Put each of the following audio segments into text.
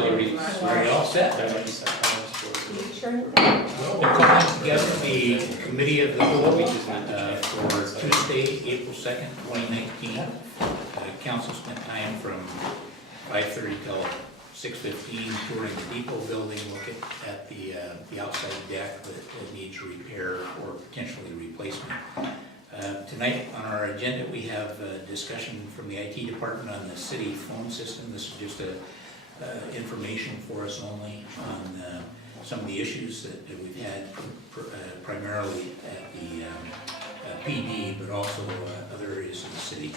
So are you all set? We're calling together the committee of the whole for Tuesday, April 2nd, 2019. Council spent time from 5:30 till 6:15 touring the depot building, looking at the outside deck that needs repair or potentially replacement. Tonight on our agenda we have a discussion from the IT department on the city phone system. This is just information for us only on some of the issues that we've had primarily at the PD, but also other areas of the city.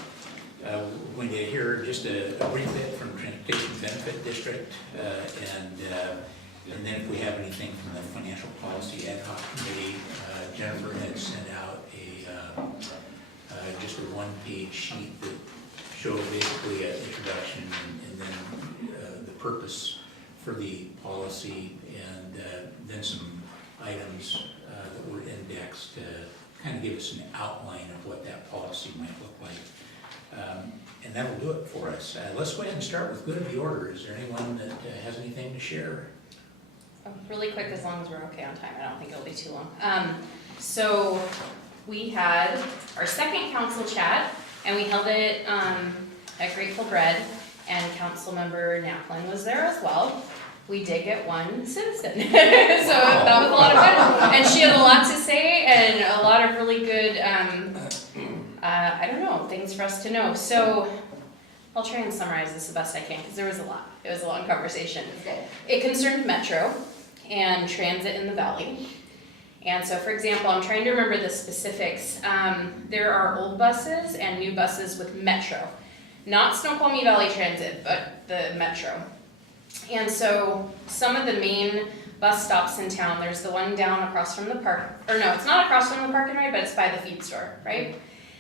We're going to hear just a brief bit from Transportation Benefit District, and then if we have anything from the Financial Policy Ad Hoc Committee, Jennifer had sent out just a one-page sheet that showed basically an introduction and then the purpose for the policy, and then some items that were indexed to kind of give us an outline of what that policy might look like. And that'll do it for us. Let's go ahead and start with good of the order. Is there anyone that has anything to share? Really quick, as long as we're okay on time. I don't think it'll be too long. So we had our second council chat, and we held it at Grateful Bread, and Councilmember Naplin was there as well. We did get one citizen, so that was a lot of fun. And she had a lot to say and a lot of really good, I don't know, things for us to know. So I'll try and summarize this the best I can, because there was a lot. It was a long conversation. It concerned Metro and transit in the valley. And so, for example, I'm trying to remember the specifics. There are old buses and new buses with Metro. Not Snoqualmie Valley Transit, but the Metro. And so some of the main bus stops in town, there's the one down across from the park, or no, it's not across from the Park and Ride, but it's by the feed store, right?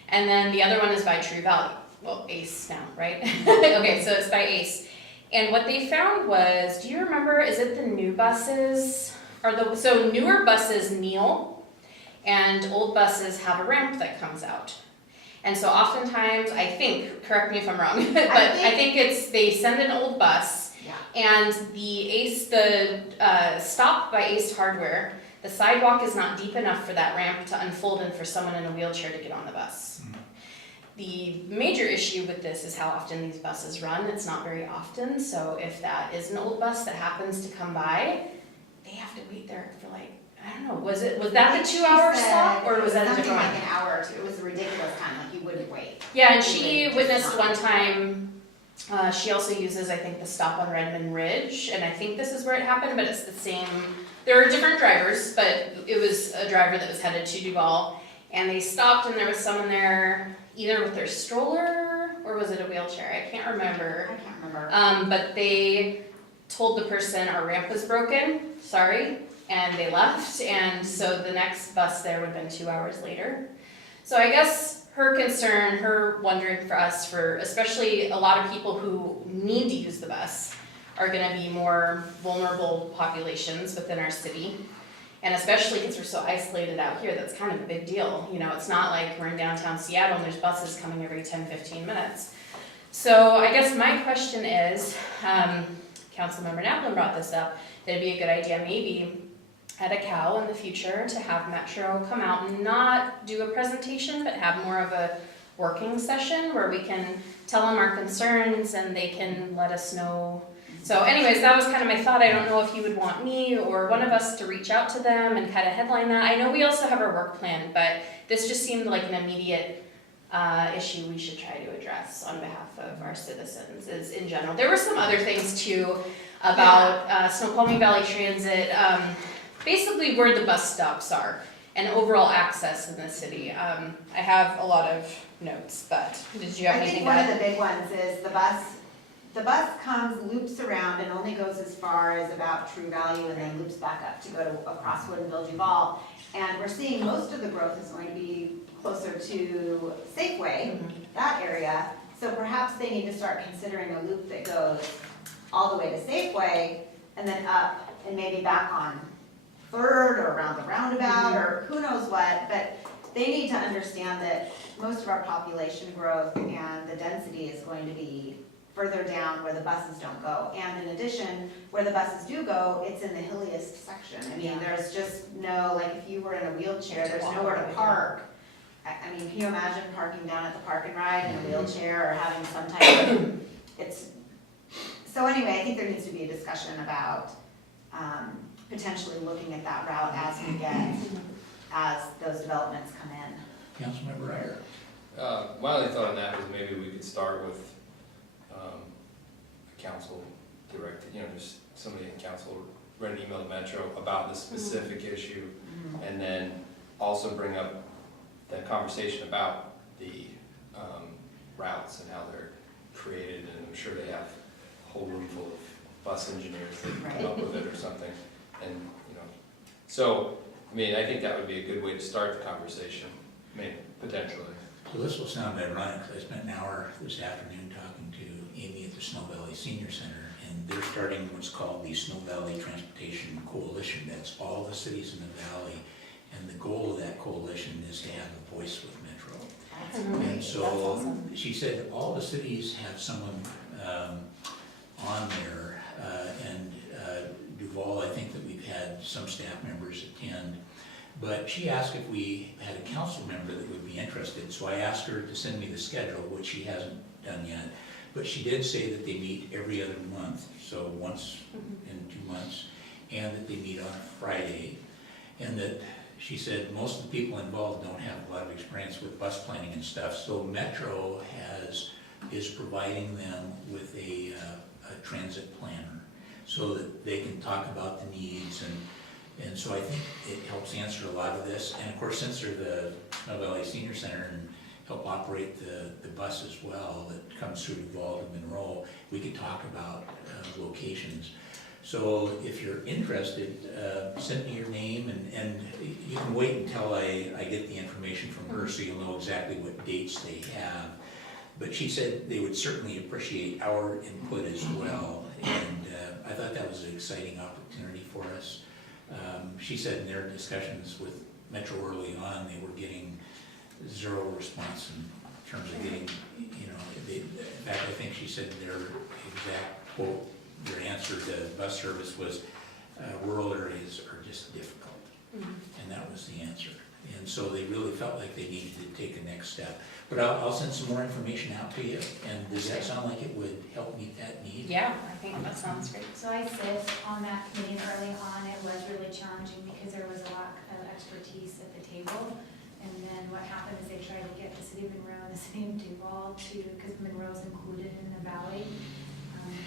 And then the other one is by True Valley. Well, Ace now, right? Okay, so it's by Ace. And what they found was, do you remember, is it the new buses? So newer buses kneel, and old buses have a ramp that comes out. And so oftentimes, I think, correct me if I'm wrong, but I think it's, they send an old bus, and the stop by Ace Hardware, the sidewalk is not deep enough for that ramp to unfold and for someone in a wheelchair to get on the bus. The major issue with this is how often these buses run. It's not very often, so if that is an old bus that happens to come by, they have to wait there for like, I don't know, was that the 2-hour stop, or was that a different one? Something like an hour or two. It was a ridiculous time, like you wouldn't wait. Yeah, and she witnessed one time, she also uses, I think, the stop on Redmond Ridge, and I think this is where it happened, but it's the same. There were different drivers, but it was a driver that was headed to Duval, and they stopped, and there was someone there, either with their stroller, or was it a wheelchair? I can't remember. I can't remember. But they told the person, our ramp was broken, sorry, and they left, and so the next bus there would have been 2 hours later. So I guess her concern, her wondering for us, for especially a lot of people who need to use the bus, are gonna be more vulnerable populations within our city. And especially because we're so isolated out here, that's kind of a big deal. You know, it's not like we're in downtown Seattle and there's buses coming every 10-15 minutes. So I guess my question is, Councilmember Naplin brought this up, that it'd be a good idea maybe at a COW in the future to have Metro come out and not do a presentation, but have more of a working session where we can tell them our concerns and they can let us know. So anyways, that was kind of my thought. I don't know if you would want me or one of us to reach out to them and kind of headline that. I know we also have our work plan, but this just seemed like an immediate issue we should try to address on behalf of our citizens is in general. There were some other things too about Snoqualmie Valley Transit, basically where the bus stops are and overall access in the city. I have a lot of notes, but did you have anything to add? I think one of the big ones is the bus comes, loops around, and only goes as far as about True Value and then loops back up to go to across Woodinville Duval. And we're seeing most of the growth is going to be closer to Safeway, that area. So perhaps they need to start considering a loop that goes all the way to Safeway and then up and maybe back on 3rd or around the roundabout or who knows what. But they need to understand that most of our population growth and the density is going to be further down where the buses don't go. And in addition, where the buses do go, it's in the hilliest section. I mean, Yeah. there's just no, like, if you were in a wheelchair, there's Walk nowhere over, to yeah. park. I mean, can you imagine parking down at the park and ride in a wheelchair or having some type of, it's, so anyway, I think there needs to be a discussion about, potentially looking at that route as those developments come in. Councilmember Ryder. My only thought on that was maybe we could start with a council directed, just somebody in council write an email to Metro about the specific issue, and then also bring up that conversation about the routes and how they're created, and I'm sure they have a whole room full of bus engineers that come up with it or something, and, so, I mean, I think that would be a good way to start the conversation, potentially. So this will sound ironic, because I spent an hour this afternoon talking to Amy at the Snow Valley Senior Center, and they're starting what's called the Snow Valley Transportation Coalition. That's all the cities in the valley, and the goal of that coalition is to have a voice with Metro. That's And great. so, That's awesome. she said all the cities have someone on there, and Duval, I think that we've had some staff members attend, but she asked if we had a council member that would be interested, so I asked her to send me the schedule, which she hasn't done yet, but she did say that they meet every other month, so once in 2 months, and that they meet on a Friday, and that she said most of the people involved don't have a lot of experience with bus planning and stuff, so Metro is providing them with a transit planner so that they can talk about the needs, and so I think it helps answer a lot of this. And of course, since they're the Snow Valley Senior Center and help operate the bus as well that comes through Duval to Monroe, we could talk about locations. So if you're interested, send me your name, and you can wait until I get the information from her so you'll know exactly what dates they have. But she said they would certainly appreciate our input as well, and I thought that was an exciting opportunity for us. She said in their discussions with Metro early on, they were getting zero response in terms of getting, in fact, I think she said their exact quote, their answer to bus service was, rural areas are just difficult. And that was the answer. And so they really felt like they needed to take a next step. But I'll send some more information out to you, and does that sound like it would help meet that need? Yeah, I think that sounds great. So I sit on that committee, and early on, it was really challenging because there was a lack of expertise at the table. And then what happened is they tried to get the city of Monroe and the city of Duval to, because Monroe's included in the valley,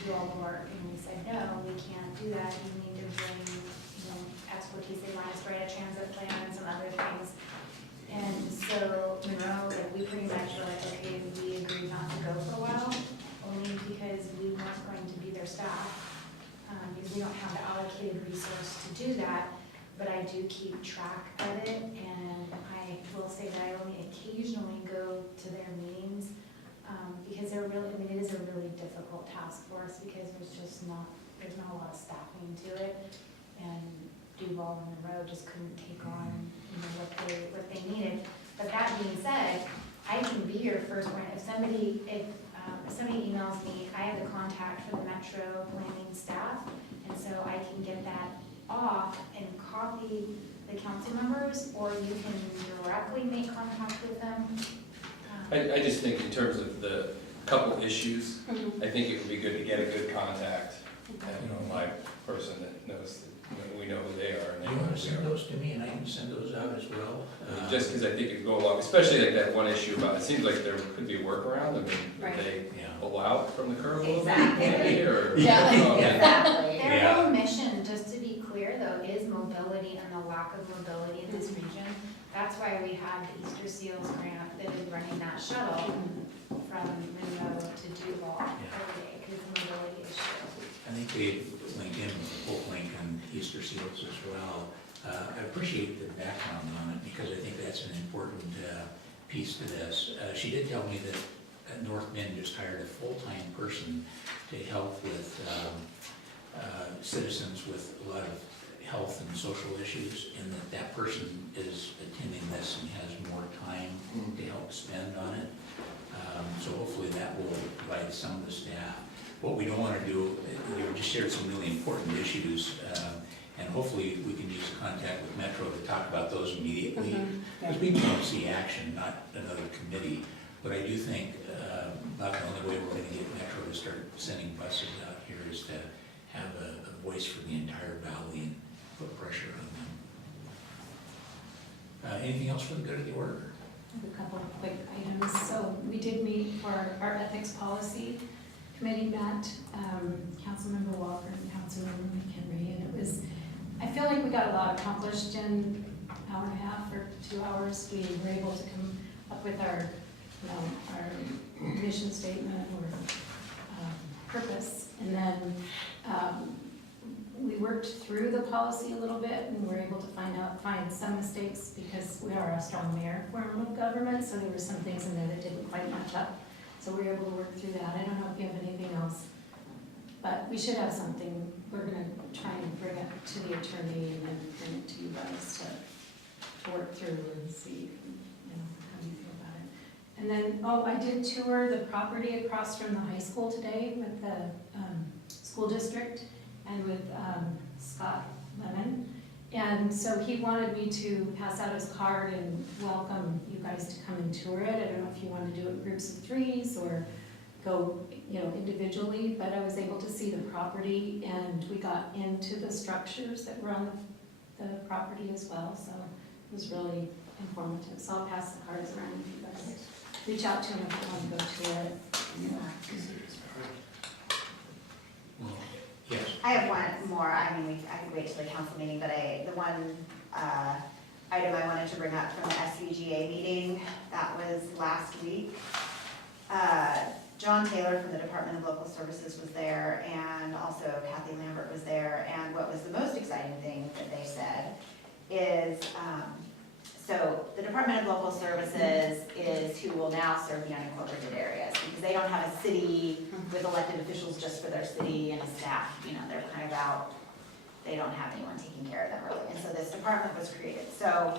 do all the work. And we said, no, we can't do that. You need to bring, expertise. They want us to write a transit plan and some other things. And so Monroe, we pretty much were like, okay, we agreed not to go for a while, only because we weren't going to be their staff, because we don't have the allocated resource to do that. But I do keep track of it, and I will say that I only occasionally go to their meetings, because they're really, it is a really difficult task for us, because there's not a lot of staffing to it, and Duval and Monroe just couldn't take on, what they needed. But that being said, I can be your first point. If somebody emails me, I have the contact for the Metro planning staff, and so I can get that off and copy the council members, or you can directly make contact with them. I just think in terms of the couple issues, I think it would be good to get a good contact, and, my person that knows, we know who they are. And You they know want who to we send are. those to me, and I can send those out as well? Just because I think it would go along, especially like that one issue about, it seems like there could be a workaround, I mean, Right. would they Yeah. pull out from the curve a little bit, Exactly. maybe, or? Yeah. Exactly. Their Yeah. whole mission, just to be clear though, is mobility and the lack of mobility in this region. That's why we have the Easter Seals grant that is running that shuttle from Monroe to Duval every day, because of the mobility issue. I think they linked in with the Polk Link and Easter Seals as well. I appreciate the background on it, because I think that's an important piece to this. She did tell me that North Bend just hired a full-time person to help with citizens with a lot of health and social issues, and that person is attending this and has more time to help spend on it. So hopefully that will provide some of the staff. What we don't want to do, you just shared some really important issues, and hopefully we can use contact with Metro to talk about those immediately. Because we want to see action, not another committee. But I do think about the only way we're going to get Metro to start sending buses out here is to have a voice for the entire valley and put pressure on them. Anything else for the good of the order? I have a couple of quick items. So we did meet for our ethics policy committee met, Councilmember Walker and Councilmember McHenry, and it was, I feel like we got a lot accomplished in an hour and a half or 2 hours. We were able to come up with our, our mission statement or purpose, and then we worked through the policy a little bit and were able to find some mistakes because we are a strong mayor form of government, so there were some things in there that didn't quite match up. So we were able to work through that. I don't know if you have anything else, but we should have something. We're gonna try and bring it to the attorney and then bring it to you guys to work through and see, how you feel about it. And then, I did tour the property across from the high school today with the school district and with Scott Lemon. And so he wanted me to pass out his card and welcome you guys to come and tour it. I don't know if you want to do it in groups of 3s or go, individually, but I was able to see the property and we got into the structures that were on the property as well. So it was really informative. So I'll pass the cards around if you guys reach out to him if you want to go tour it. Well, yes. I have one more, I could wait till the council meeting, but the one item I wanted to bring up from the SVGA meeting, that was last week. John Taylor from the Department of Local Services was there, and also Kathy Lambert was there, and what was the most exciting thing that they said is, so the Department of Local Services is who will now serve the unincorporated areas, because they don't have a city with elected officials just for their city and a staff, they're kind of out, they don't have anyone taking care of them really, and so this department was created. So,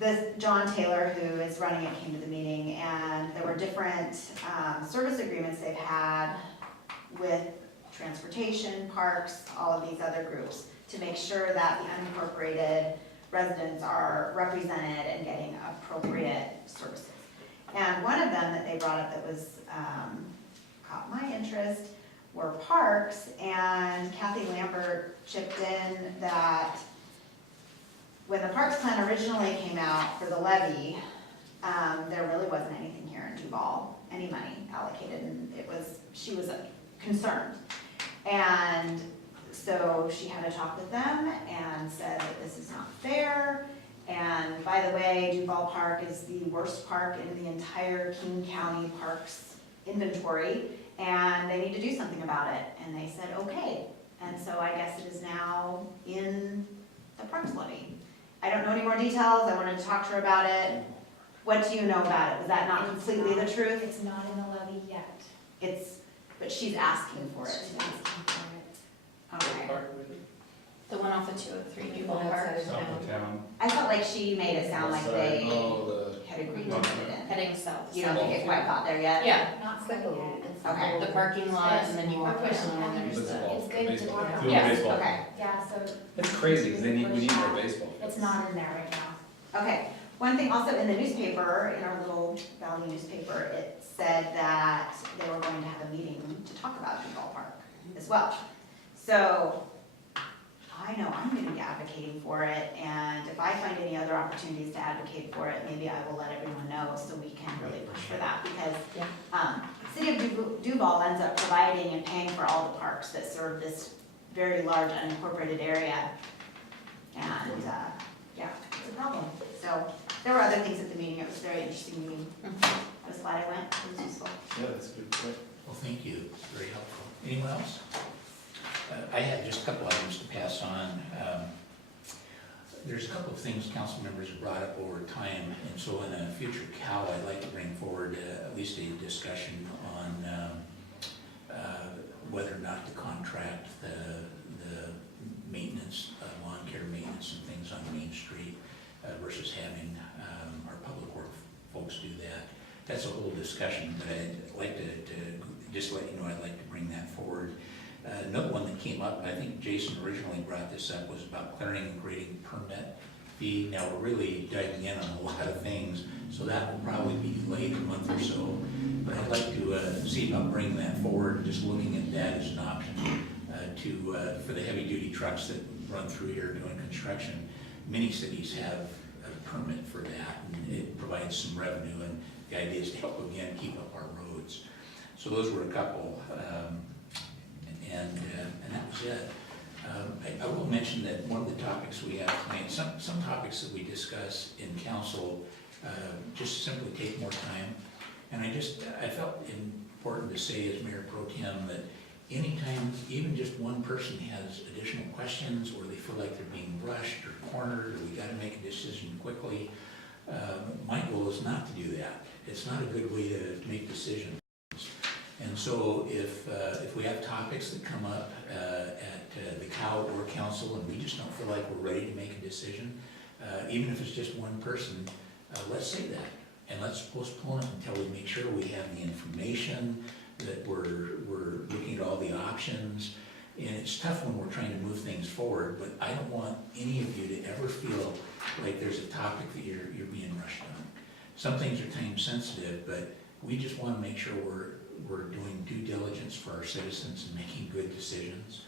this John Taylor, who is running it, came to the meeting, and there were different service agreements they've had with transportation, parks, all of these other groups, to make sure that the unincorporated residents are represented and getting appropriate services. And one of them that they brought up that was caught my interest were parks, and Kathy Lambert chipped in that when the parks plan originally came out for the levy, there really wasn't anything here in Duval, any money allocated, and she was concerned. And so she had a talk with them and said that this is not fair. And by the way, Duval Park is the worst park in the entire King County Parks inventory, and they need to do something about it. And they said, okay. And so I guess it is now in the parks levy. I don't know any more details. I wanted to talk to her about it. What do you know about it? Was that not completely the truth? It's not in the levy yet. But she's asking for it. She's asking for it. Okay. The one off of 203 Duval Park, I felt like she made it sound like they had agreed to put it in. heading south. You don't think it quite got there yet? Yeah, Not quite yet. Okay. the parking lot, and then you walk We're down, pushing and there's the, It's good to talk about. Yeah. Okay. Yeah, so It's crazy, because we need more baseball. it's not in there right now. Okay. One thing also in the newspaper, in our little valley newspaper, it said that they were going to have a meeting to talk about Duval Park as well. So I know I'm gonna be advocating for it, and if I find any other opportunities to advocate for it, maybe I will let everyone know so we can really push for that, because City of Duval ends up providing and paying for all the parks that serve this very large unincorporated area. And, it's a problem. So there were other things at the meeting. It was a very interesting meeting. I was glad I went. It was useful. Yeah, that's good. Well, thank you, it's very helpful. Anyone else? I had just a couple items to pass on. There's a couple of things council members have brought up over time, and so in a future CAL, I'd like to bring forward at least a discussion on whether or not to contract the doing some things on Main Street versus having our public work folks do that. That's a whole discussion, but I'd like to just let you know, I'd like to bring that forward. Another one that came up, I think Jason originally brought this up, was about clearing and grading permit fee. Now, we're really diving in on a lot of things, so that will probably be delayed a month or so. But I'd like to see about bringing that forward, just looking at that as an option for the heavy-duty trucks that run through here doing construction. Many cities have a permit for that, and it provides some revenue, and the idea is to help, again, keep up our roads. So those were a couple, and that was it. I will mention that one of the topics we have tonight, some topics that we discuss in council just simply take more time. And I felt important to say as Mayor Pro Tem that anytime even just one person has additional questions, or they feel like they're being rushed or cornered, or we gotta make a decision quickly, my goal is not to do that. It's not a good way to make decisions. And so if we have topics that come up at the COW or council, and we just don't feel like we're ready to make a decision, even if it's just one person, let's say that. And let's postpone it until we make sure we have the information, that we're looking at all the options. And it's tough when we're trying to move things forward, but I don't want any of you to ever feel like there's a topic that you're being rushed on. Some things are time sensitive, but we just want to make sure we're doing due diligence for our citizens and making good decisions.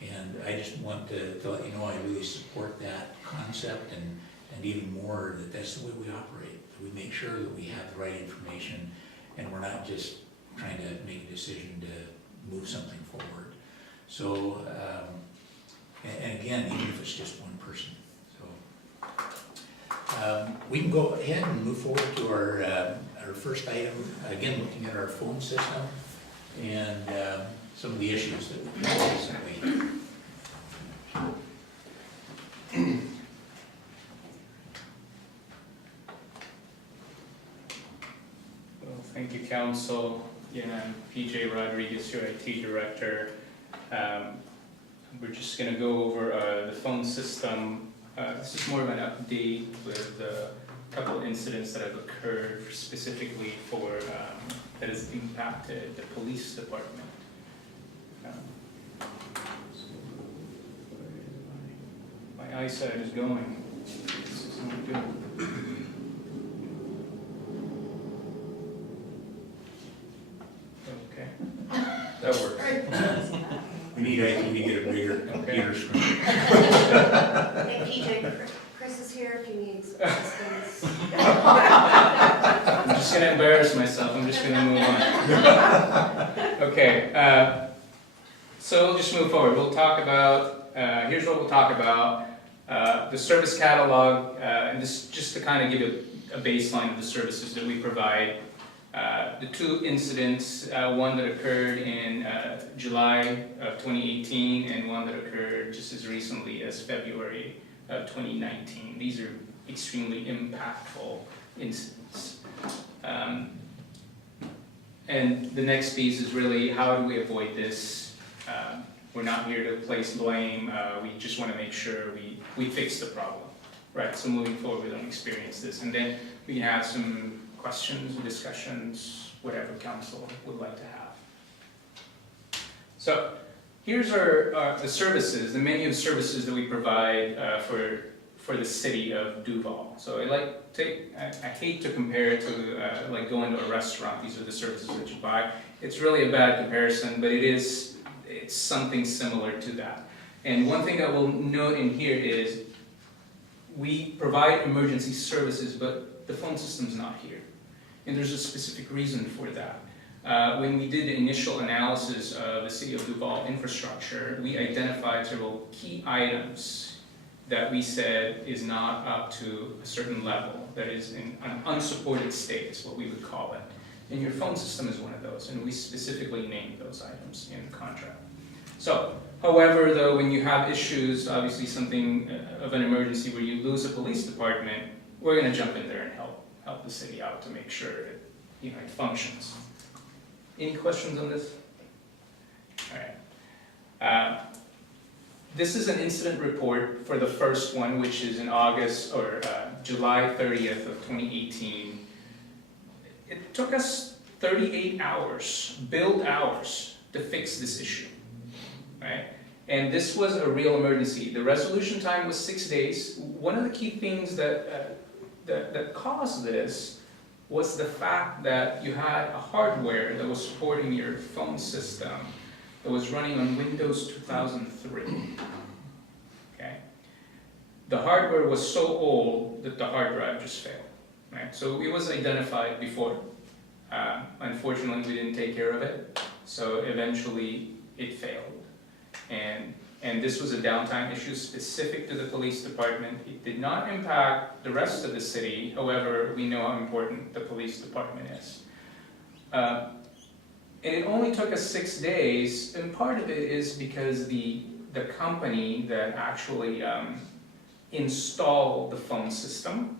And I just want to let you know I really support that concept, and even more that that's the way we operate. We make sure that we have the right information, and we're not just trying to make a decision to move something forward. So, and again, even if it's just one person. So, we can go ahead and move forward to our first item, again, looking at our phone system and some of the issues that we've had recently. Well, thank you, Council. Again, I'm PJ Rodriguez, your IT Director. We're just going to go over the phone system. This is more of an update with a couple of incidents that have occurred specifically that has impacted the police department. My eyesight is going. This is not good. Okay. That works. We need IT to get a bigger computer screen. Hey, PJ, Chris is here if you need some assistance. I'm just gonna embarrass myself, I'm just gonna move on. Okay, so we'll just move forward. We'll talk about, here's what we'll talk about. The service catalog, and this just to kind of give you a baseline of the services that we provide. The two incidents, one that occurred in July of 2018 and one that occurred just as recently as February of 2019. These are extremely impactful incidents. And the next piece is really how do we avoid this? We're not here to place blame. We just want to make sure we fix the problem, right? So moving forward, we don't experience this. And then we can have some questions, discussions, whatever council would like to have. So here's the services, the menu of services that we provide for the city of Duval. So I hate to compare it to like going to a restaurant. These are the services that you buy. It's really a bad comparison, but it's something similar to that. And one thing that we'll note in here is we provide emergency services, but the phone system's not here. And there's a specific reason for that. When we did the initial analysis of the City of Duval infrastructure, we identified several key items that we said is not up to a certain level, that is in an unsupported state, is what we would call it. And your phone system is one of those, and we specifically named those items in the contract. So, however, though, when you have issues, obviously something of an emergency where you lose a police department, we're going to jump in there and help the city out to make sure it functions. Any questions on this? All right. this is an incident report for the first one, which is in August or July 30th of 2018. It took us 38 hours, billed hours, to fix this issue, right? And this was a real emergency. The resolution time was 6 days. One of the key things that caused this was the fact that you had a hardware that was supporting your phone system that was running on Windows 2003. Okay? The hardware was so old that the hard drive just failed. Right? So it was identified before. Unfortunately, we didn't take care of it, so eventually it failed. And this was a downtime issue specific to the police department. It did not impact the rest of the city. However, we know how important the police department is. And it only took us 6 days, and part of it is because the company that actually installed the phone system,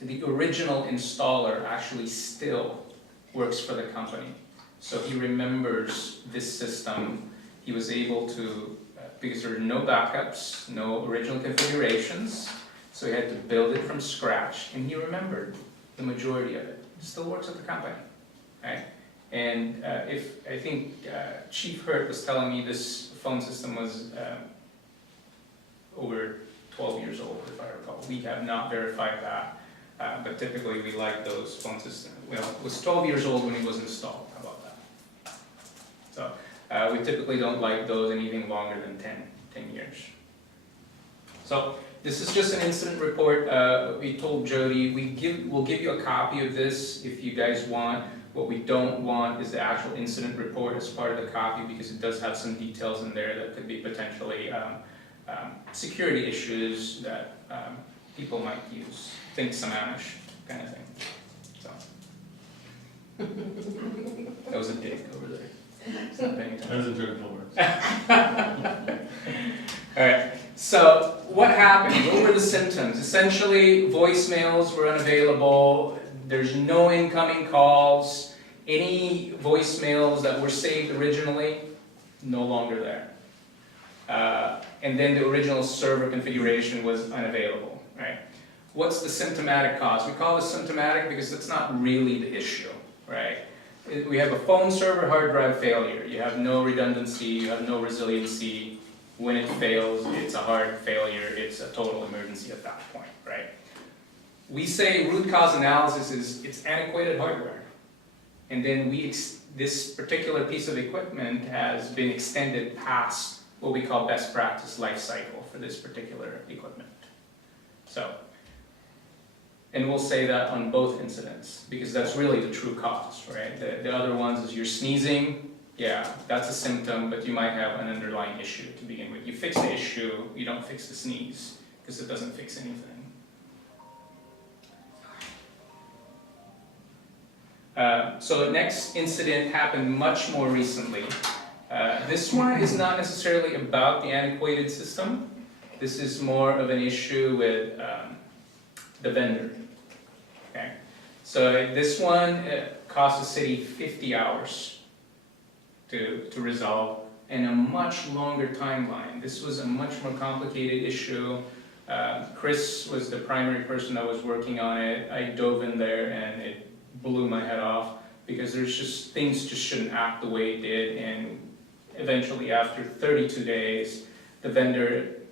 the original installer actually still works for the company. So he remembers this system. He was able to, because there are no backups, no original configurations, so he had to build it from scratch, and he remembered the majority of it. It still works at the company, right? And I think Chief Hurt was telling me this phone system was over 12 years old, if I recall. We have not verified that, but typically we like those phone systems. Well, it was 12 years old when it was installed. How about that? So. We typically don't like those anything longer than 10 years. So this is just an incident report. We told Jody we'll give you a copy of this if you guys want. What we don't want is the actual incident report as part of the copy, because it does have some details in there that could be potentially security issues that people might use. Think Sammamish kind of thing. So that was a dig over there. As a joke works. Alright, so what happened? What were the symptoms? Essentially, voicemails were unavailable, there's no incoming calls, any voicemails that were saved originally, no longer there. And then the original server configuration was unavailable, right? What's the symptomatic cause? We call this symptomatic because it's not really the issue, right? We have a phone server hard drive failure. You have no redundancy, you have no resiliency. When it fails, it's a hard failure, it's a total emergency at that point, right? We say root cause analysis is it's antiquated hardware. And then this particular piece of equipment has been extended past what we call best practice life cycle for this particular equipment. So, and we'll say that on both incidents, because that's really the true cause, right? The other ones is you're sneezing, yeah, that's a symptom, but you might have an underlying issue to begin with. You fix the issue, you don't fix the sneeze, because it doesn't fix anything. So the next incident happened much more recently. This one is not necessarily about the antiquated system. This is more of an issue with the vendor. Okay, so this one cost the city 50 hours to resolve, and a much longer timeline. This was a much more complicated issue. Chris was the primary person that was working on it. I dove in there and it blew my head off, because there's just things just shouldn't act the way it did, and eventually after 32 days the vendor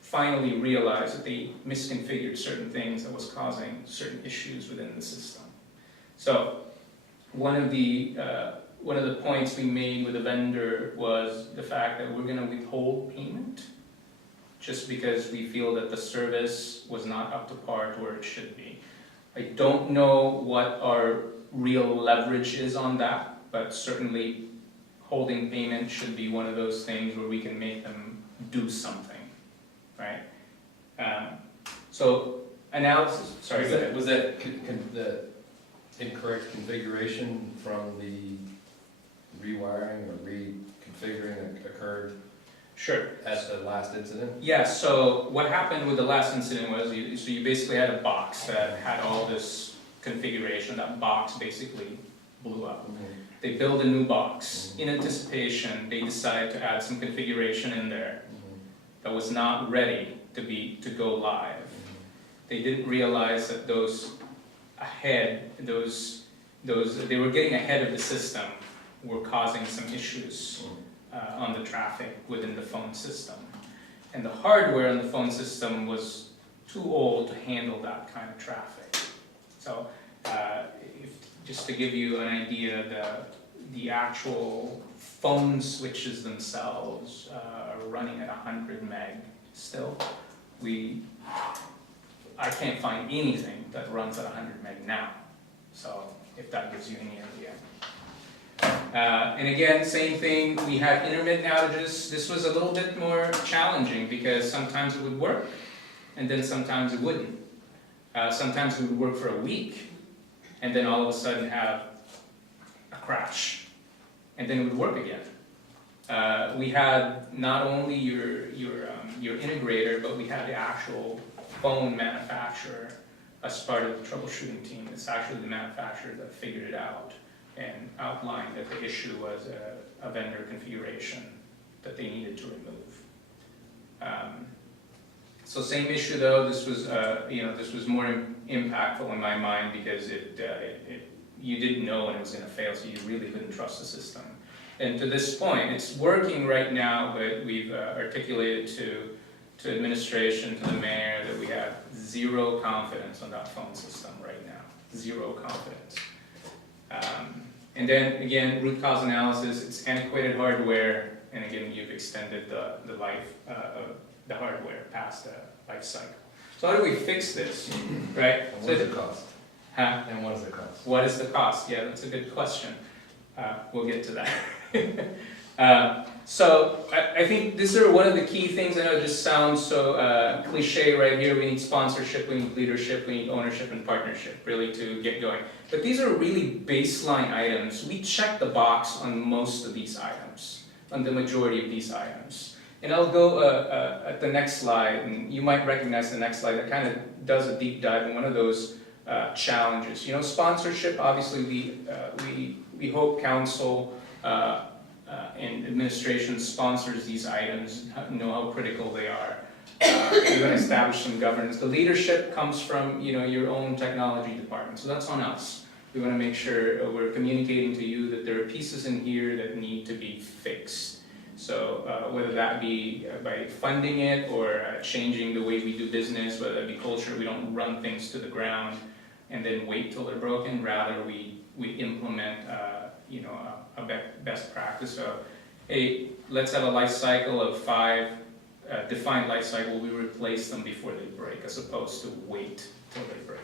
finally realized that they misconfigured certain things that was causing certain issues within the system. So one of the points we made with the vendor was the fact that we're going to withhold payment just because we feel that the service was not up to par to where it should be. I don't know what our real leverage is on that, but certainly holding payment should be one of those things where we can make them do something, right? So analysis, sorry, go ahead. Was that the incorrect configuration from the rewiring or reconfiguring occurred Sure. at the last incident? Yeah, so what happened with the last incident was, you basically had a box that had all this configuration. That box basically blew up. They built a new box. In anticipation, they decided to add some configuration in there. that was not ready to go live. They didn't realize that they were getting ahead of the system were causing some issues on the traffic within the phone system. And the hardware on the phone system was too old to handle that kind of traffic. So just to give you an idea, the actual phone switches themselves are running at 100 meg still. I can't find anything that runs at 100 meg now. So if that gives you any idea. And again, same thing, we had intermittent outages. This was a little bit more challenging because sometimes it would work and then sometimes it wouldn't. Sometimes it would work for a week and then all of a sudden have a crash and then it would work again. We had not only your integrator, but we had the actual phone manufacturer as part of the troubleshooting team. It's actually the manufacturer that figured it out and outlined that the issue was a vendor configuration that they needed to remove. So same issue though. This was this was more impactful in my mind because you didn't know when it was going to fail, so you really couldn't trust the system. And to this point, it's working right now, but we've articulated to administration, to the mayor, that we have zero confidence on that phone system right now. Zero confidence. And then again, root cause analysis, it's antiquated hardware, and again, you've extended the life of the hardware past the life cycle. So how do we fix this, right? And what does it cost? Huh? And what does it cost? What is the cost? Yeah, that's a good question. We'll get to that. So I think these are one of the key things. I know it just sounds so cliche right here. We need sponsorship, we need leadership, we need ownership and partnership really to get going. But these are really baseline items. We check the box on most of these items, on the majority of these items. And I'll go at the next slide, and you might recognize the next slide that kind of does a deep dive in one of those challenges. You know, sponsorship, obviously we hope council and administration sponsors these items, know how critical they are. We're going to establish some governance. The leadership comes from your own technology department, so that's on us. We want to make sure we're communicating to you that there are pieces in here that need to be fixed. So whether that be by funding it or changing the way we do business, whether that be culture, we don't run things to the ground and then wait till they're broken. Rather, we implement a best practice. So, hey, let's have a life cycle of 5, defined life cycle. We replace them before they break, as opposed to wait till they break,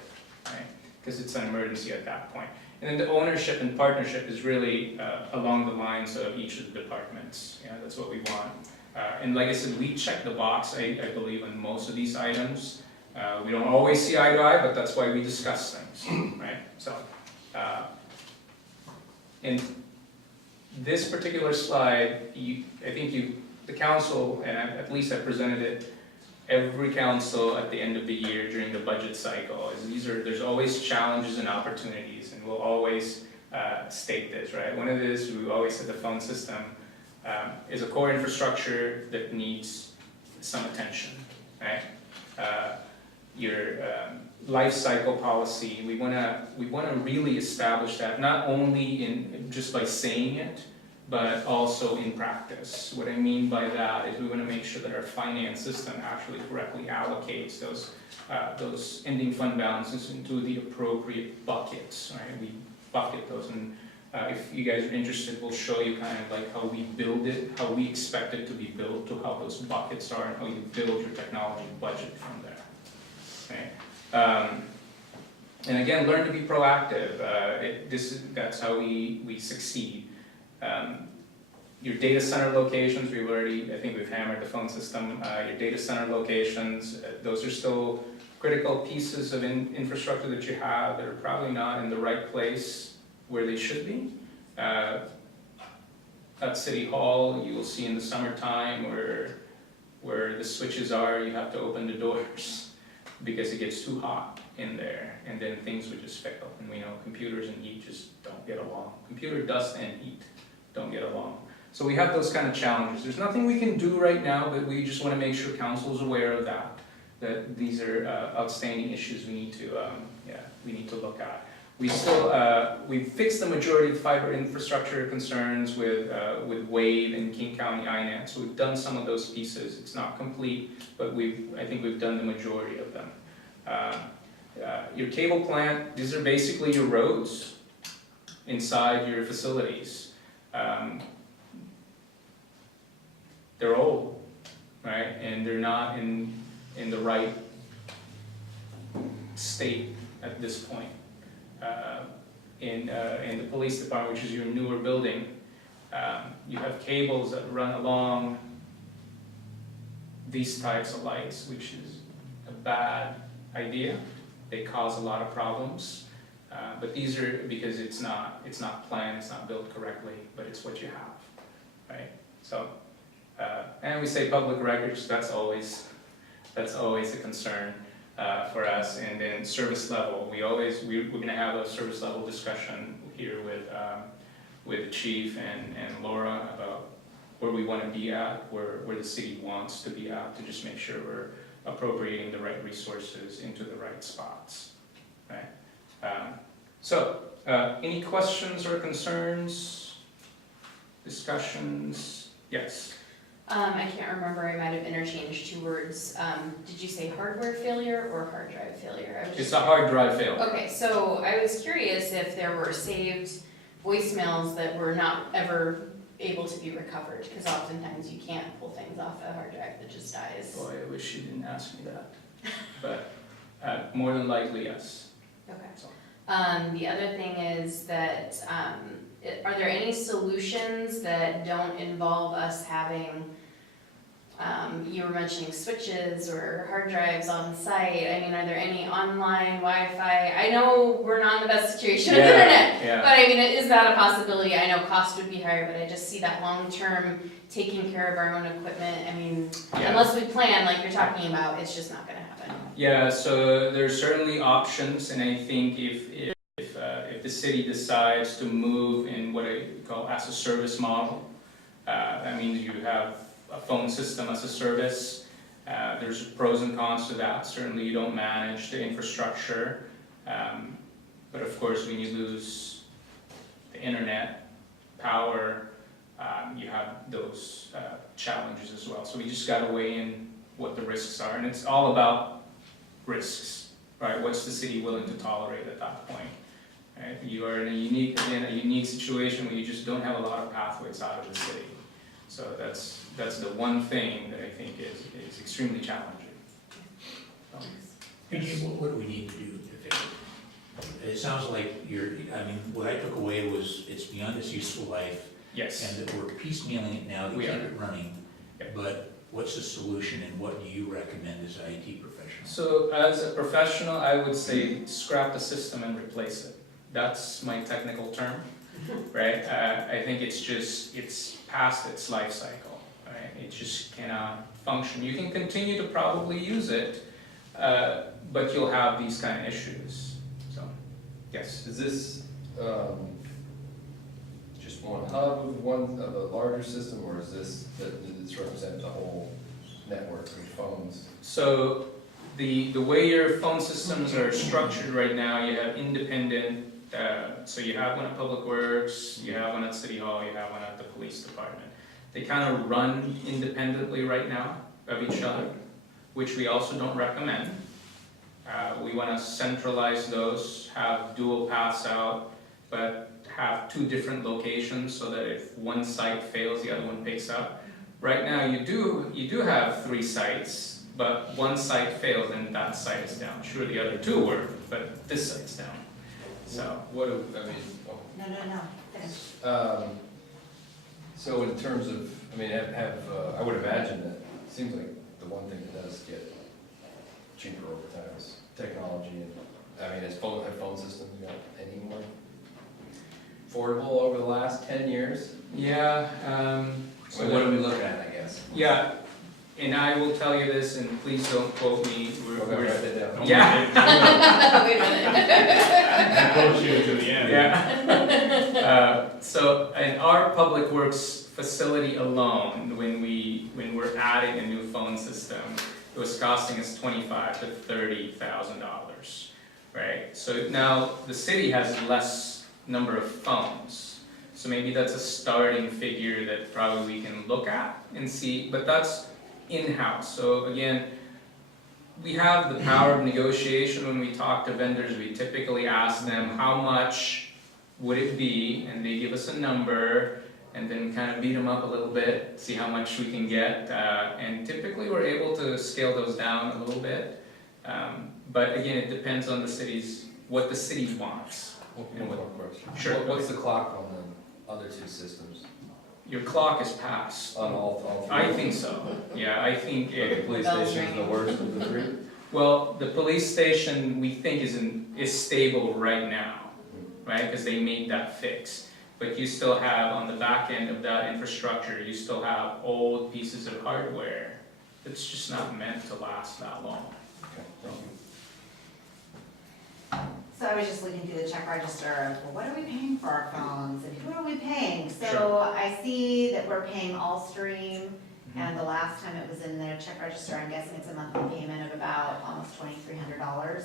right? Because it's an emergency at that point. And then the ownership and partnership is really along the lines of each of the departments. Yeah, that's what we want. And like I said, we check the box, I believe, on most of these items. We don't always see eye to eye, but that's why we discuss things, right? So, in this particular slide, the council, and at least I presented it every council at the end of the year during the budget cycle. There's always challenges and opportunities, and we'll always state this, right? One of it is, we always said the phone system is a core infrastructure that needs some attention, right? Your life cycle policy, we want to really establish that, not only in just by saying it, but also in practice. What I mean by that is we want to make sure that our finance system actually correctly allocates those ending fund balances into the appropriate buckets, right? We bucket those, and if you guys are interested, we'll show you kind of like how we build it, how we expect it to be built, to how those buckets are, and how you build your technology budget from there. Okay. And again, learn to be proactive. That's how we succeed. Your data center locations, I think we've hammered the phone system. Your data center locations, those are still critical pieces of infrastructure that you have that are probably not in the right place where they should be. At City Hall, you will see in the summertime where the switches are, you have to open the doors because it gets too hot in there, and then things would just fail. And we know computers and heat just don't get along. Computer dust and heat don't get along. So we have those kind of challenges. There's nothing we can do right now, but we just want to make sure council is aware of that these are outstanding issues we need to look at. We fixed the majority of fiber infrastructure concerns with WAVE and King County INET. So we've done some of those pieces. It's not complete, but I think we've done the majority of them. Your cable plant, these are basically your roads inside your facilities. They're old, right? And they're not in the right state at this point. In the police department, which is your newer building, you have cables that run along these types of lights, which is a bad idea. They cause a lot of problems, but these are because it's not planned, it's not built correctly, but it's what you have, right? So, and we say public records. That's always a concern for us. And then service level, we're going to have a service level discussion here with the chief and Laura about where we want to be at, where the city wants to be at, to just make sure we're appropriating the right resources into the right spots, right? Any questions or concerns, discussions? Yes. I can't remember, I might have interchanged two words. Did you say hardware failure or hard drive failure? It's a hard drive failure. Okay, so I was curious if there were saved voicemails that were not ever able to be recovered, because oftentimes you can't pull things off a hard drive that just dies. Boy, I wish you didn't ask me that. But more than likely, yes. Okay. The other thing is that, are there any solutions that don't involve us having, you were mentioning switches or hard drives on site? I mean, are there any online Wi-Fi? I know we're not in the best situation with internet, Yeah. but I mean, is that a possibility? I know cost would be higher, but I just see that long-term taking care of our own equipment. I mean, unless we plan like you're talking about, it's just not gonna happen. Yeah, so there's certainly options, and I think if the city decides to move in what I call as a service model, that means you have a phone system as a service. There's pros and cons to that. Certainly you don't manage the infrastructure, but of course when you lose the internet, power, you have those challenges as well. So we just gotta weigh in what the risks are, and it's all about risks, right? What's the city willing to tolerate at that point? Right? You are in a unique situation where you just don't have a lot of pathways out of the city. So that's the one thing that I think is extremely challenging. What do we need to do to fix it? It sounds like what I took away was it's beyond its useful life, Yes. and that we're piecemealing it now to We keep are. it running. Yep. But what's the solution, and what do you recommend as an IT professional? So as a professional, I would say scrap the system and replace it. That's my technical term, right? I think it's past its life cycle, right? It just cannot function. You can continue to probably use it, but you'll have these kind of issues. So, yes. Is this, just one hub of a larger system, or is this, does this represent the whole network of phones? So the way your phone systems are structured right now, you have independent, so you have one at Public Works, you have one at City Hall, you have one at the police department. They kind of run independently right now of each other, which we also don't recommend. We want to centralize those, have dual pass out, but have two different locations so that if one site fails, the other one picks up. Right now, you do have 3 sites, but one site fails and that site is down. Sure, the other 2 work, but this site's down. So, No, finish. So in terms of, I would imagine that, it seems like the one thing that does get cheaper over time is technology, and, has phone systems got any more affordable over the last 10 years? yeah, So what are we looking at, I guess? yeah, and I will tell you this, and please don't quote me. We're write that down. Yeah. Wait a minute. Close you to the end. Yeah. So, and our Public Works facility alone, when we're adding a new phone system, it was costing us $25,000 to $30,000, right? So now the city has less number of phones, so maybe that's a starting figure that probably we can look at and see, but that's in-house. So again, we have the power of negotiation. When we talk to vendors, we typically ask them how much would it be, and they give us a number, and then we kind of beat them up a little bit, see how much we can get, and typically we're able to scale those down a little bit. But again, it depends on what the city wants. One more question. Sure. What's the clock on the other two systems? Your clock is passed. On all three? I think so, yeah, I think But the it, police station's the worst of the three? well, the police station, we think is stable right now, right, because they made that fix. But you still have, on the back end of that infrastructure, you still have old pieces of hardware that's just not meant to last that long. Okay, thank you. So I was just looking through the check register of, well, what are we paying for our phones and who are we paying? So Sure. I see that we're paying Allstream, and the last time it was in their check register, I'm guessing it's a monthly payment of about almost $2,300.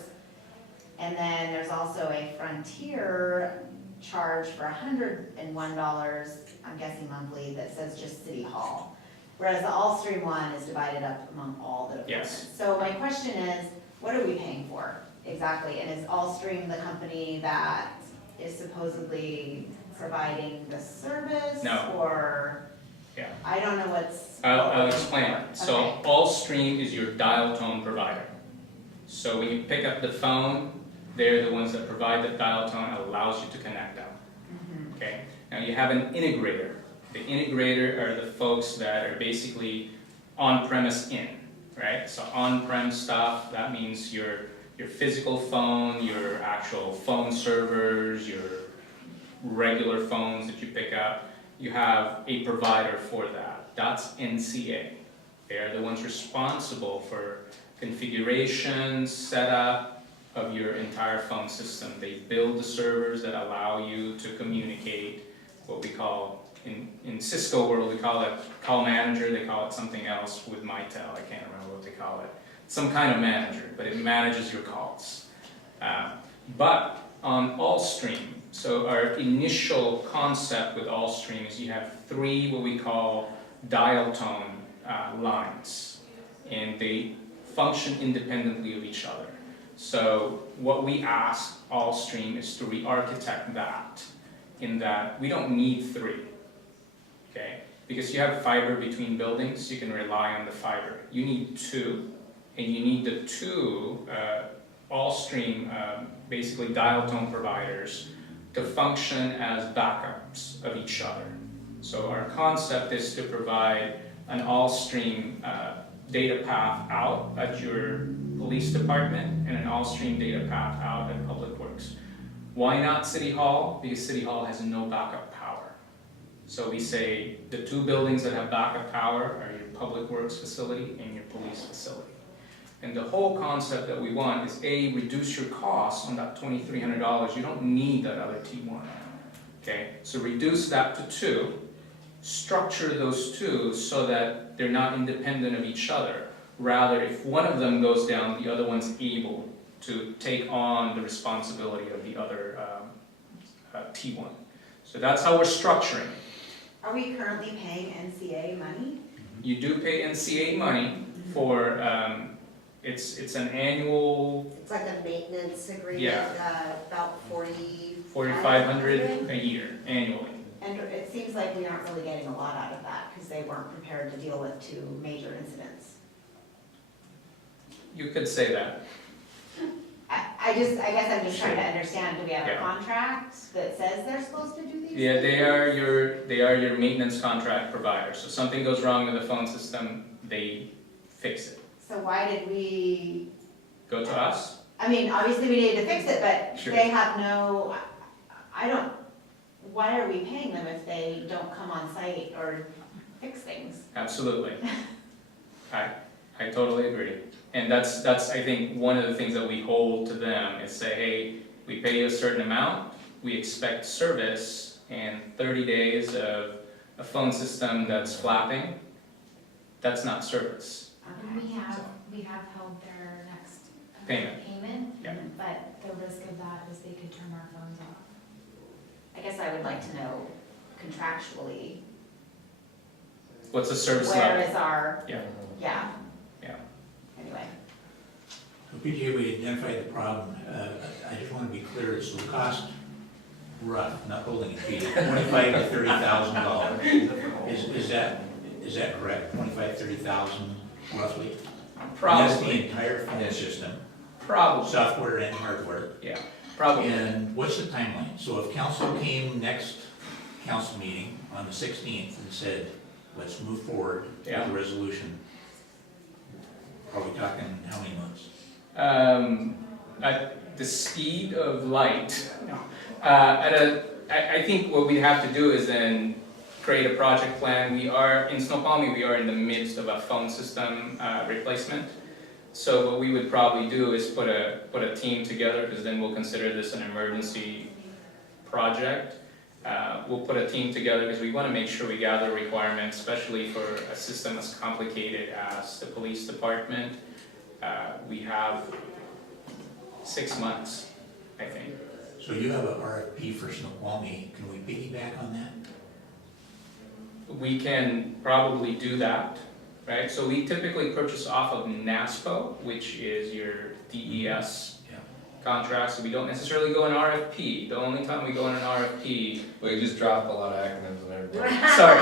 And then there's also a Frontier charge for $101, I'm guessing monthly, that says just City Hall. Whereas the Allstream one is divided up among all the departments. Yes. So my question is, what are we paying for exactly? And is Allstream the company that is supposedly providing the service? No. Or, Yeah. I don't know what's. I'll explain. So Okay. Allstream is your dial tone provider. So when you pick up the phone, they're the ones that provide the dial tone, allows you to connect them. Mhm. Okay, now you have an integrator. The integrator are the folks that are basically on-premise in, right? So on-prem stuff, that means your physical phone, your actual phone servers, your regular phones that you pick up, you have a provider for that. That's NCA. They're the ones responsible for configuration, setup of your entire phone system. They build the servers that allow you to communicate, what we call, in Cisco world, we call it call manager, they call it something else with Mitel, I can't remember what they call it. Some kind of manager, but it manages your calls. But on Allstream, so our initial concept with Allstream is you have three what we call dial tone lines, and they function independently of each other. So what we ask Allstream is to re-architect that, in that we don't need three, okay? Because you have fiber between buildings, you can rely on the fiber. You need two, and you need the two Allstream, basically dial tone providers, to function as backups of each other. So our concept is to provide an Allstream data path out at your police department and an Allstream data path out at Public Works. Why not City Hall? Because City Hall has no backup power. So we say the two buildings that have backup power are your Public Works facility and your police facility. And the whole concept that we want is A, reduce your costs on that $2,300. You don't need that other T1. Okay, so reduce that to two, structure those two so that they're not independent of each other. Rather, if one of them goes down, the other one's able to take on the responsibility of the other T1. So that's how we're structuring. Are we currently paying NCA money? You do pay NCA money for, it's an annual It's like a maintenance agreement, Yeah. about 40. $4,500 a year annually. And it seems like we aren't really getting a lot out of that because they weren't prepared to deal with two major incidents. You could say that. I guess I'm just trying to understand, do we have a Yeah. contract that says they're supposed to do these? Yeah, they things? are your maintenance contract provider. So something goes wrong with the phone system, they fix it. So why did we, Go to us. I mean, obviously we needed to fix it, but Sure. they have no, I don't, why are we paying them if they don't come on site or fix things? Absolutely. I totally agree. And that's I think one of the things that we hold to them is say, hey, we pay you a certain amount, we expect service, and 30 days of a phone system that's flapping, that's not service. We have held their next Payment. Yeah. but the risk of that is they could turn our phones off. I guess I would like to know contractually, What's the service where level? is our, Yeah. yeah, Yeah. anyway. So PJ, we identified the problem. I just want to be clear, it's the cost rough, not holding it to you, $25,000 to $30,000. Is that correct? 25, 30,000 roughly? And that's the Probably, entire phone system, probably, software and hardware. yeah, probably. And what's the timeline? So if council came next council meeting on the 16th and said, let's move forward with Yeah. the resolution, are we talking how many months? At the speed of light, no. I think what we have to do is then create a project plan. We are, in Snoqualmie, we are in the midst of a phone system replacement. So what we would probably do is put a team together, because then we'll consider this an emergency project. We'll put a team together because we want to make sure we gather requirements, especially for a system as complicated as the police department. We have 6 months, I think. So you have a RFP for Snoqualmie, can we piggyback on that? We can probably do that, right? So we typically purchase off of NASPO, which is your DES Yeah. contract, so we don't necessarily go in RFP. The only time we go in an RFP, Well, you just dropped a lot of acronyms and everything. sorry.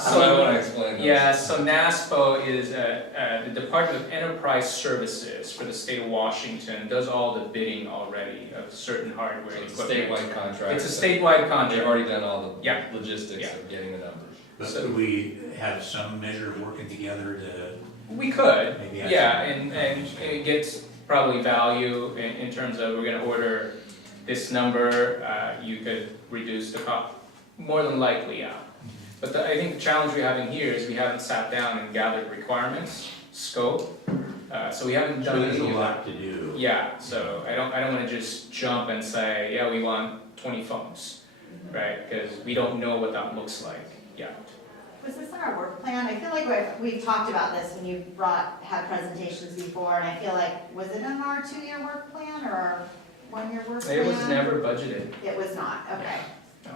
So I wanna explain those. Yeah, so NASPO is the Department of Enterprise Services for the state of Washington, does all the bidding already of certain hardware So and it's a equipment. statewide contract. It's a statewide They've contract. already done all the Yeah. logistics Yeah. of getting the numbers. But So- could we have some measure of working together to We could, maybe have yeah, some- and it gets probably value in terms of, we're gonna order this number, you could reduce the cost, more than likely, yeah. But I think the challenge we're having here is we haven't sat down and gathered requirements, scope, so we haven't So done there's a any of that. lot to do. Yeah, so I don't wanna just jump and say, yeah, we want 20 phones, right? Because we don't know what that looks like yet. Was this in our work plan? I feel like we've talked about this when you had presentations before, and I feel like, was it in our 2-year work plan or our 1-year work plan? It was never budgeted, It was not, okay. no.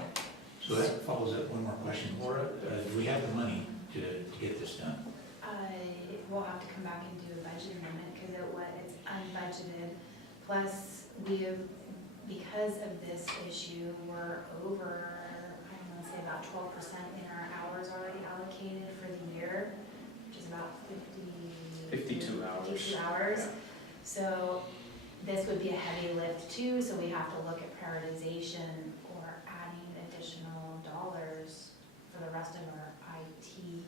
So that follows up one more question. Laura, do we have the money to get this done? We'll have to come back and do a budget amendment, because it's unbudgeted. Plus, because of this issue, we're over, I don't know, say about 12% in our hours already allocated for the year, which is about 52 hours. 52 hours. Yeah. So this would be a heavy lift too, so we have to look at prioritization or adding additional dollars for the rest of our IT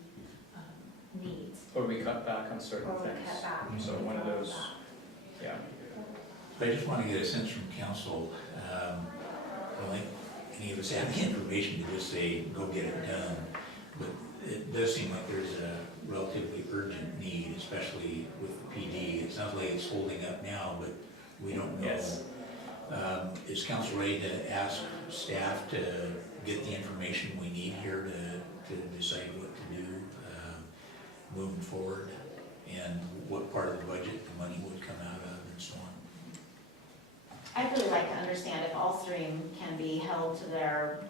needs. Or we cut back on certain Or we things. cut back. So one of those, yeah. I just want to get a sense from council. I don't think any of us have the information to just say, go get it done. But it does seem like there's a relatively urgent need, especially with the PD. It sounds like it's holding up now, but we don't know. Yes. Is council ready to ask staff to get the information we need here to decide what to do moving forward? And what part of the budget the money would come out of and so on? I'd really like to understand if Allstream can be held to their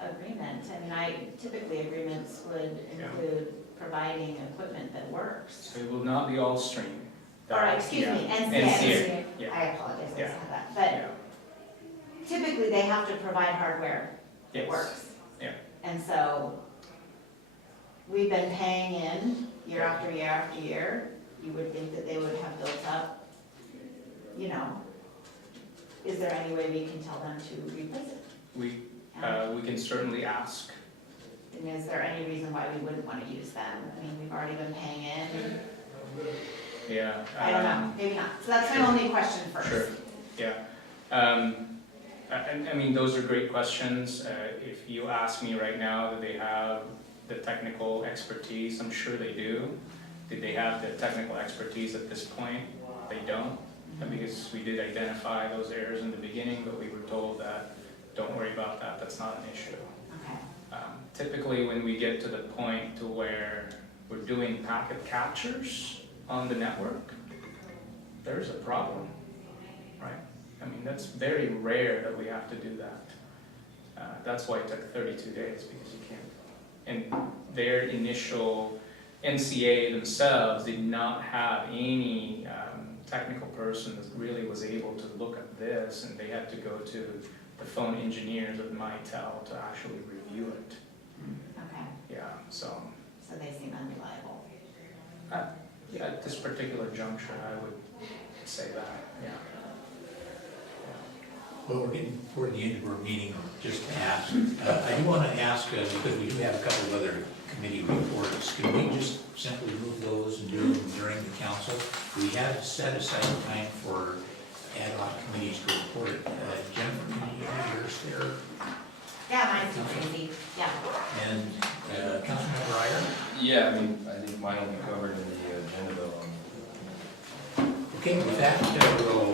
agreement. I mean, typically agreements would include providing equipment that works. So it will not be all stream. Or, excuse me, NCA. NCA, yeah. I apologize, I Yeah. said that. But Yeah. typically, they have to provide hardware that Yes. works. Yeah. And so, we've been paying in year after year after year. You would think that they would have built up, you know, is there any way we can tell them to replace it? We can certainly ask. And is there any reason why we wouldn't want to use them? I mean, we've already been paying in. Yeah. I don't know, maybe not. So that's my only question first. Sure. Yeah. I mean, those are great questions. If you ask me right now, do they have the technical expertise? I'm sure they do. Did they have the technical expertise at this point? They don't. Because we did identify those errors in the beginning, but we were told that don't worry about that, that's not an issue. Okay. Typically, when we get to the point to where we're doing packet captures on the network, there's a problem, right? I mean, that's very rare that we have to do that. That's why it took 32 days, because you can't. And their initial NCA themselves did not have any technical person that really was able to look at this, and they had to go to the phone engineers of Mitel to actually review it. Okay, Yeah, so so they seem unreliable. yeah, at this particular juncture, I would say that, yeah. Well, we're getting toward the end of our meeting, just to ask, I do want to ask, because we do have a couple of other committee reports, can we just simply move those and do them during the council? We have set aside time for ad hoc committees to report it. Jennifer, can you have yours there? Yeah, mine's super easy, yeah. And Councilmember Ryer? Yeah, I mean, I think mine will be covered in the agenda bill. Okay, with that, we'll